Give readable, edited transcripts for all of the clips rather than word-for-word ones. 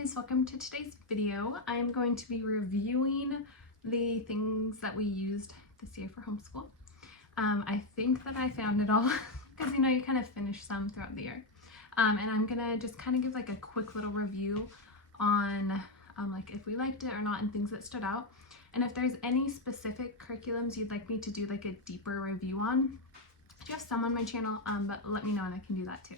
guys, welcome to today's video. I'm going to be reviewing the things that we used this year for homeschool. I think that I found it all because you kind of finish some throughout the year. And I'm gonna just kind of give like a quick little review on like if we liked it or not and things that stood out. And if there's any specific curriculums you'd like me to do like a deeper review on, I do have some on my channel, but let me know and I can do that too.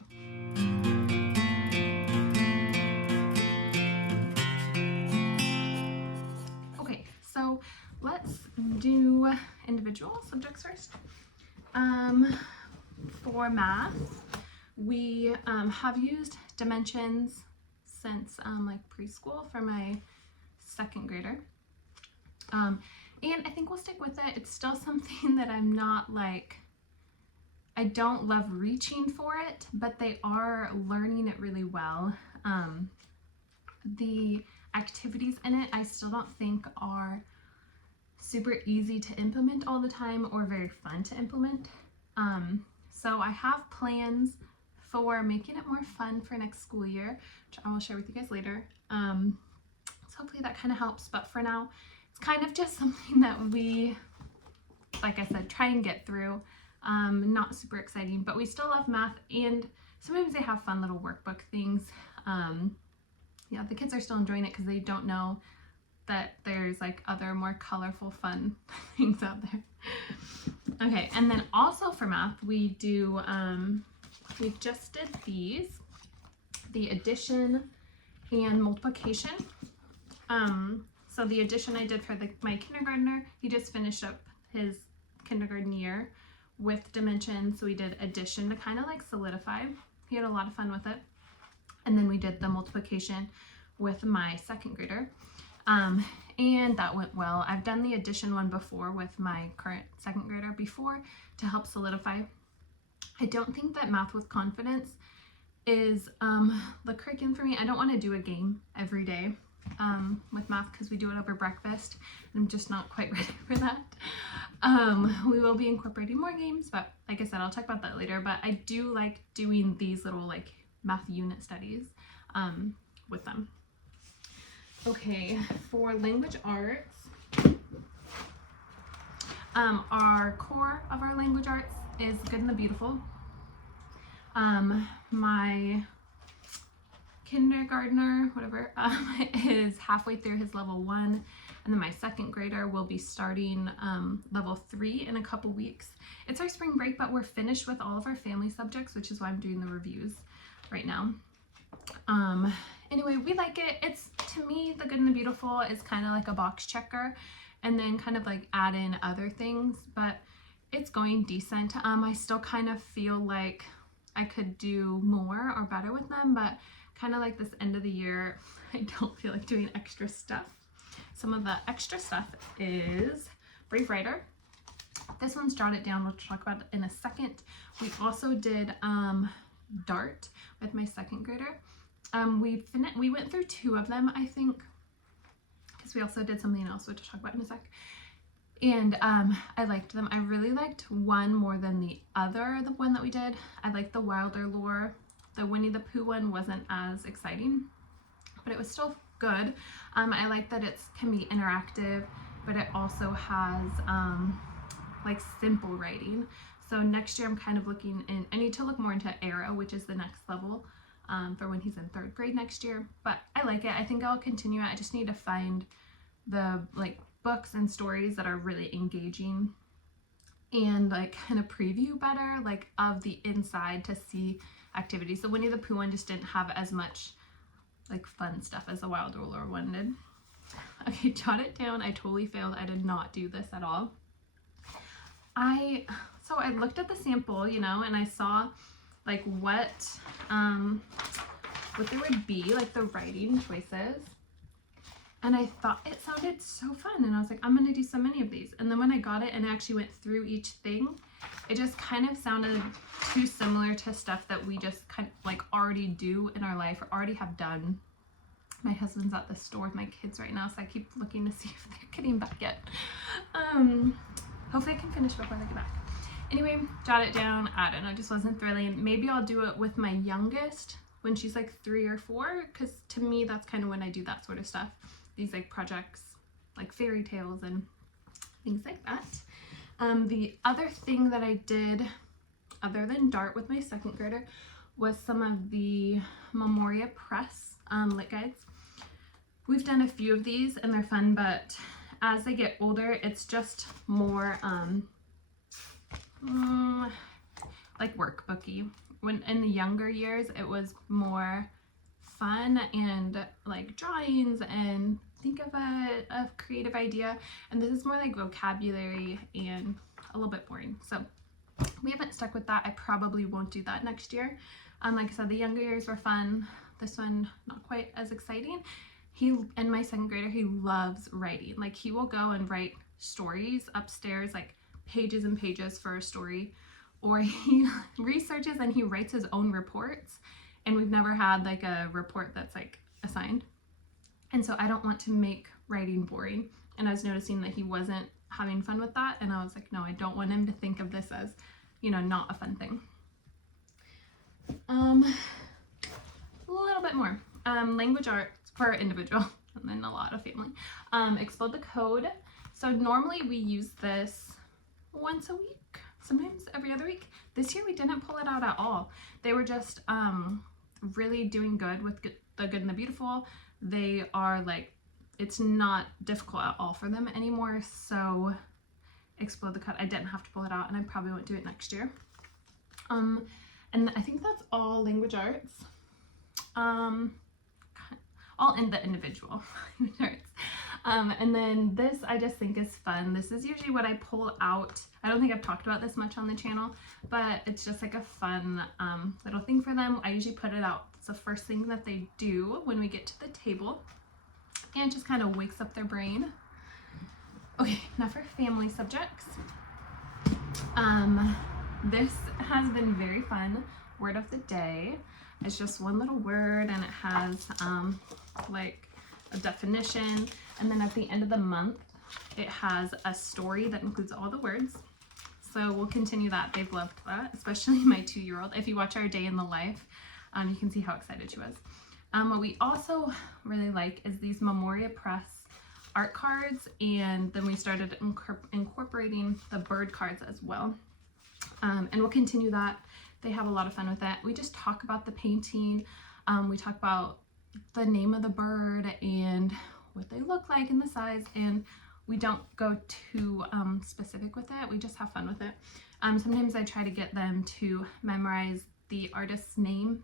So let's do individual subjects first. For math, we have used dimensions since like preschool for my second grader. And I think we'll stick with it. It's still something that I'm not like, I don't love reaching for it, but they are learning it really well. The activities in it I still don't think are super easy to implement all the time or very fun to implement. So I have plans for making it more fun for next school year, which I will share with you guys later. So hopefully that kind of helps, but for now it's kind of just something that we, like I said, try and get through. Not super exciting, but we still love math, and sometimes they have fun little workbook things. Yeah, the kids are still enjoying it because they don't know that there's like other more colorful, fun things out there. Okay, and then also for math, we do, we just did these, the addition and multiplication. So the addition I did for my kindergartner, he just finished up his kindergarten year with dimension, so we did addition to kind of like solidify. He had a lot of fun with it. And then we did the multiplication with my second grader. And that went well. I've done the addition one before with my current second grader before to help solidify. I don't think that math with confidence is the curriculum for me. I don't want to do a game every day with math because we do it over breakfast. I'm just not quite ready for that. We will be incorporating more games, but like I said, I'll talk about that later. But I do like doing these little like math unit studies with them. Okay, for language arts, our core of our language arts is Good and the Beautiful. My kindergartner, whatever, is halfway through his level 1, and then my second grader will be starting level 3 in a couple weeks. It's our spring break, but we're finished with all of our family subjects, which is why I'm doing the reviews right now. Anyway, we like it. It's, to me, the Good and the Beautiful is kind of like a box checker and then kind of like add in other things, but it's going decent. I still kind of feel like I could do more or better with them, but kind of like this end of the year, I don't feel like doing extra stuff. Some of the extra stuff is Brave Writer. This one's jotted down, we'll talk about it in a second. We also did Dart with my second grader. We went through 2 of them, I think, because we also did something else, which I'll talk about in a sec. And I liked them. I really liked one more than the other, the one that we did. I liked the Wilder lore. The Winnie the Pooh one wasn't as exciting, but it was still good. I like that it can be interactive, but it also has like simple writing. So next year I'm kind of looking in, I need to look more into Era, which is the next level for when he's in 3rd grade next year. But I like it. I think I'll continue it. I just need to find the like books and stories that are really engaging and like kind of preview better like of the inside to see activities. So Winnie the Pooh one just didn't have as much like fun stuff as the Wild Roller one did. Okay, jot it down. I totally failed. I did not do this at all. So I looked at the sample, and I saw like what there would be, like the writing choices. And I thought it sounded so fun. And I was like, I'm going to do so many of these. And then when I got it and actually went through each thing, it just kind of sounded too similar to stuff that we just kind of like already do in our life or already have done. My husband's at the store with my kids right now, so I keep looking to see if they're getting back yet. Hopefully I can finish before they get back. Anyway, jot it down. I don't know, it just wasn't thrilling. Maybe I'll do it with my youngest when she's like 3 or 4, because to me that's kind of when I do that sort of stuff, these like projects like fairy tales and things like that. The other thing that I did other than Dart with my 2nd grader was some of the Memoria Press lit guides. We've done a few of these and they're fun, but as they get older, it's just more like workbooky. When in the younger years, it was more fun and like drawings and think of a creative idea. And this is more like vocabulary and a little bit boring. So we haven't stuck with that. I probably won't do that next year. Like I said, the younger years were fun. This one, not quite as exciting. And my 2nd grader, he loves writing. Like he will go and write stories upstairs, like pages and pages for a story, or he researches and he writes his own reports. And we've never had like a report that's like assigned. And so I don't want to make writing boring. And I was noticing that he wasn't having fun with that. And I was like, no, I don't want him to think of this as, you know, not a fun thing. A little bit more. Language arts for individual and then a lot of family. Explode the Code. So normally we use this once a week, sometimes every other week. This year we didn't pull it out at all. They were just really doing good with the Good and the Beautiful. They are like, it's not difficult at all for them anymore. So Explode the Code, I didn't have to pull it out and I probably won't do it next year. And I think that's all language arts. All in the individual language arts. And then this I just think is fun. This is usually what I pull out. I don't think I've talked about this much on the channel, but it's just like a fun little thing for them. I usually put it out. It's the first thing that they do when we get to the table, and it just kind of wakes up their brain. Okay, now for family subjects. This has been very fun. Word of the day. It's just one little word and it has like a definition, and then at the end of the month it has a story that includes all the words. So we'll continue that. They've loved that, especially my 2-year-old. If you watch our day in the life, you can see how excited she was. What we also really like is these Memoria Press art cards, and then we started incorporating the bird cards as well. And we'll continue that. They have a lot of fun with it. We just talk about the painting. We talk about the name of the bird and what they look like and the size, and we don't go too specific with it. We just have fun with it. Sometimes I try to get them to memorize the artist's name,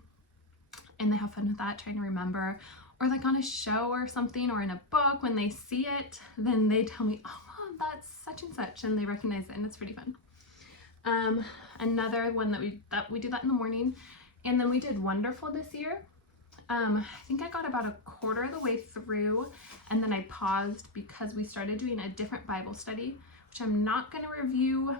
and they have fun with that, trying to remember. Or like on a show or something, or in a book, when they see it, then they tell me, oh Mom, that's such and such, and they recognize it, and it's pretty fun. Another one that we do that in the morning. And then we did Wonderful this year. I think I got about a quarter of the way through, and then I paused because we started doing a different Bible study, which I'm not going to review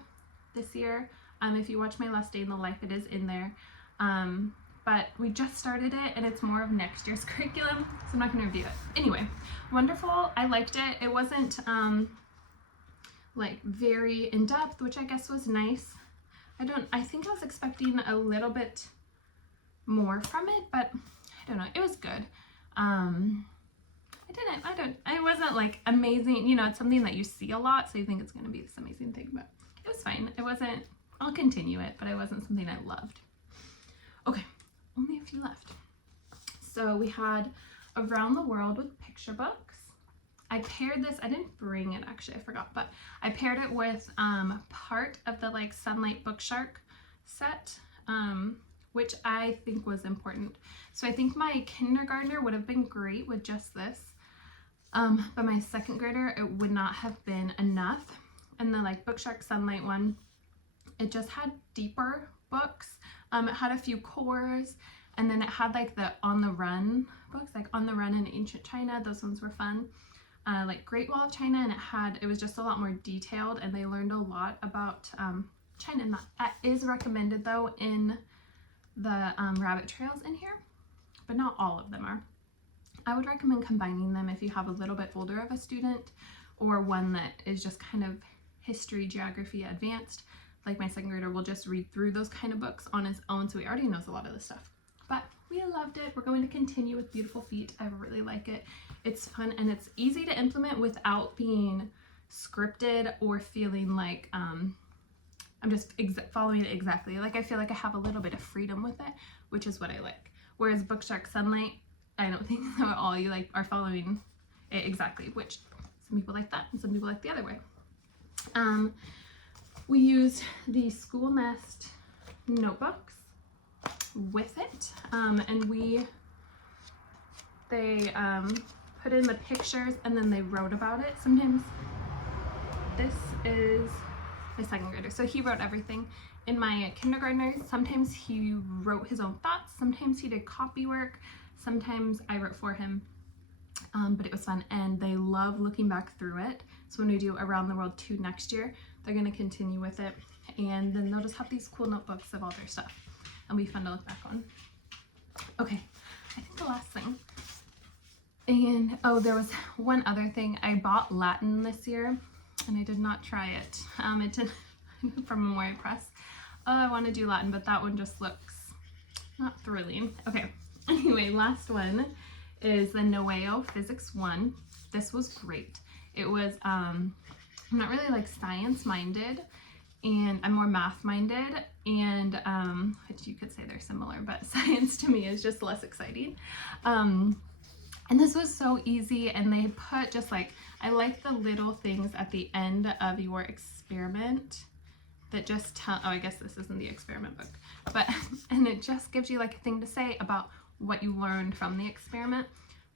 this year. If you watch my last day in the life, it is in there. But we just started it, and it's more of next year's curriculum, so I'm not going to review it. Anyway, Wonderful, I liked it. It wasn't like very in-depth, which I guess was nice. I think I was expecting a little bit more from it, but I don't know, it was good. It wasn't like amazing, you know, it's something that you see a lot, so you think it's going to be this amazing thing, but it was fine. It wasn't, I'll continue it, but it wasn't something I loved. Okay, only a few left. So we had Around the World with picture books. I paired this, I didn't bring it actually, I forgot, but I paired it with part of the like Sonlight Book Shark set, which I think was important. So I think my kindergartner would have been great with just this, but my 2nd grader, it would not have been enough. And the like Book Shark Sonlight one, it just had deeper books. It had a few cores, and then it had like the On the Run books, like On the Run in Ancient China. Those ones were fun. Like Great Wall of China, and it was just a lot more detailed, and they learned a lot about China. And that is recommended though in the rabbit trails in here, but not all of them are. I would recommend combining them if you have a little bit older of a student, or one that is just kind of history, geography advanced. Like my 2nd grader will just read through those kind of books on his own, so he already knows a lot of this stuff. but we loved it. We're going to continue with Beautiful Feet. I really like it. It's fun and it's easy to implement without being scripted or feeling like I'm just following it exactly. Like I feel like I have a little bit of freedom with it, which is what I like. Whereas Bookshark Sonlight, I don't think so at all. You like are following it exactly, which some people like that and some people like the other way. We used the School Nest notebooks with it, and they put in the pictures and then they wrote about it. Sometimes this is my second grader, so he wrote everything. In my kindergartner, sometimes he wrote his own thoughts, sometimes he did copy work, sometimes I wrote for him, but it was fun and they love looking back through it. So when we do Around the World 2 next year, they're going to continue with it, and then they'll just have these cool notebooks of all their stuff. It'll be fun to look back on. Okay, I think the last thing, and oh, there was one other thing. I bought Latin this year and I did not try it. It did from Memoria Press. I want to do Latin, but that one just looks not thrilling. Okay, anyway, last one is the Noeo Physics 1. This was great. It was, I'm not really like science minded, and I'm more math minded, and which you could say they're similar, but science to me is just less exciting. And this was so easy, and they put just like, I like the little things at the end of your experiment that just tell, oh, I guess this isn't the experiment book, but, and it just gives you like a thing to say about what you learned from the experiment,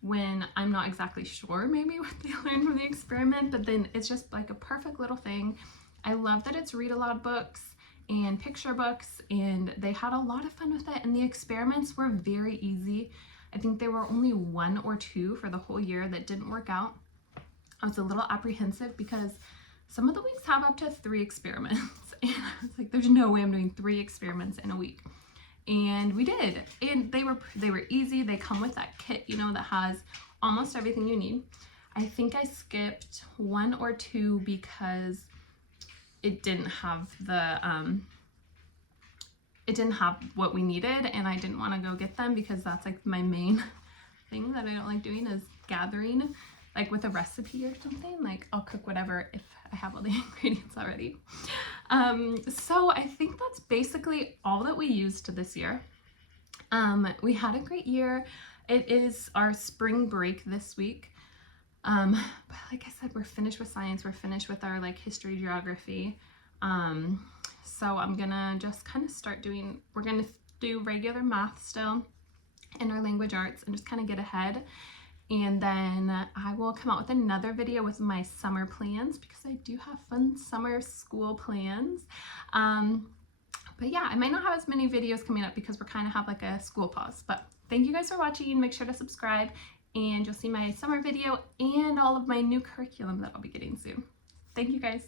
when I'm not exactly sure maybe what they learned from the experiment, but then it's just like a perfect little thing. I love that it's read aloud books and picture books, and they had a lot of fun with it, and the experiments were very easy. I think there were only 1 or 2 for the whole year that didn't work out. I was a little apprehensive because some of the weeks have up to 3 experiments, and I was like, there's no way I'm doing 3 experiments in a week. And we did, and they were easy. They come with that kit, you know, that has almost everything you need. I think I skipped 1 or 2 because it didn't have the it didn't have what we needed, and I didn't want to go get them because that's like my main thing that I don't like doing, is gathering like with a recipe or something. Like I'll cook whatever if I have all the ingredients already. So I think that's basically all that we used this year. We had a great year. It is our spring break this week. But like I said, we're finished with science. We're finished with our like history, geography. So I'm gonna just kind of start doing, we're gonna do regular math still and our language arts and just kind of get ahead. And then I will come out with another video with my summer plans, because I do have fun summer school plans. But yeah, I might not have as many videos coming up because we're kind of have like a school pause. But thank you guys for watching. Make sure to subscribe, and you'll see my summer video and all of my new curriculum that I'll be getting soon. Thank you guys.